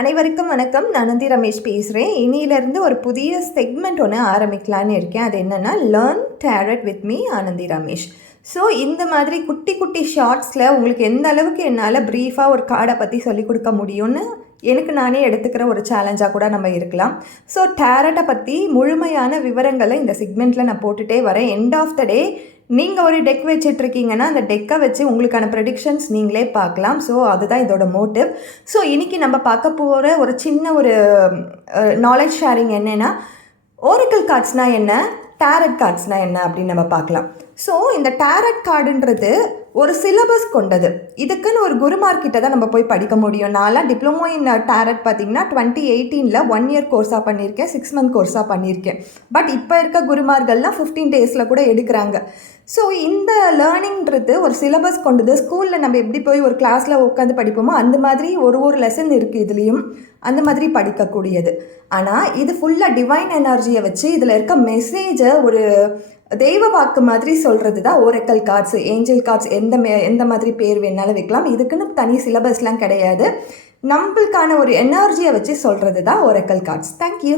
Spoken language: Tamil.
அனைவருக்கும் வணக்கம். நான் நந்தி ரமேஷ் பேசுகிறேன். இன்னிலேருந்து ஒரு புதிய செக்மெண்ட் ஒன்று ஆரம்பிக்கலான்னு இருக்கேன். அது என்னென்னா learn tarot with me Anandhi Ramesh. So இந்த மாதிரி குட்டி குட்டி ஷார்ட்ஸில் உங்களுக்கு எந்த அளவுக்கு என்னால் ப்ரீஃபாக ஒரு கார்டை பற்றி சொல்லிக் கொடுக்க முடியும்னு எனக்கு நானே எடுத்துக்கிற ஒரு சேலஞ்சாக கூட நம்ம இருக்கலாம். ஸோ டேரட்டை பற்றி முழுமையான விவரங்களை இந்த செக்மெண்ட்டில் நான் போட்டுகிட்டே வரேன். எண்ட் ஆஃப் த டே நீங்கள் ஒரு டெக் வச்சிட்ருக்கீங்கன்னா அந்த டெக்கை வச்சு உங்களுக்கான ப்ரெடிக்ஷன்ஸ் நீங்களே பார்க்கலாம். ஸோ அதுதான் இதோட மோட்டிவ். ஸோ இன்றைக்கி நம்ம பார்க்க போகிற ஒரு சின்ன ஒரு நாலேஜ் ஷேரிங் என்னென்னா, ஓரக்கிள் கார்ட்ஸ்னால் என்ன, டேரட் கார்ட்ஸ்னால் என்ன அப்படின்னு நம்ம பார்க்கலாம். ஸோ இந்த டேரட் கார்டுன்றது ஒரு சிலபஸ் கொண்டது. இதுக்குன்னு ஒரு குருமார்கிட்ட தான் நம்ம போய் படிக்க முடியும். நான்லாம் டிப்ளமோ இன் டேரட் பார்த்திங்கன்னா 2018 1 இயர் கோர்ஸாக பண்ணியிருக்கேன், 6 மந்த் கோர்ஸாக பண்ணியிருக்கேன். பட் இப்போ இருக்க குருமார்கள்லாம் 15 டேஸில் கூட எடுக்கிறாங்க. ஸோ இந்த லேர்னிங்கிறது ஒரு சிலபஸ் கொண்டது. ஸ்கூலில் நம்ம எப்படி போய் ஒரு கிளாஸில் உட்காந்து படிப்போமோ அந்த மாதிரி ஒரு லெசன் இருக்குது இதுலேயும், அந்த மாதிரி படிக்கக்கூடியது. ஆனால் இது ஃபுல்லாக டிவைன் எனர்ஜியை வச்சு இதில் இருக்க மெசேஜை ஒரு தெய்வ வாக்கு மாதிரி சொல்கிறது தான் ஓரக்கல் கார்ட்ஸ், ஏஞ்சல் கார்ட்ஸ், எந்த மாதிரி பேர் வேணாலும் வைக்கலாம். இதுக்குன்னு தனி சிலபஸ்லாம் கிடையாது. நம்மளுக்கான ஒரு எனர்ஜியை வச்சு சொல்கிறது தான் ஓரக்கல் கார்ட்ஸ். தேங்க்யூ.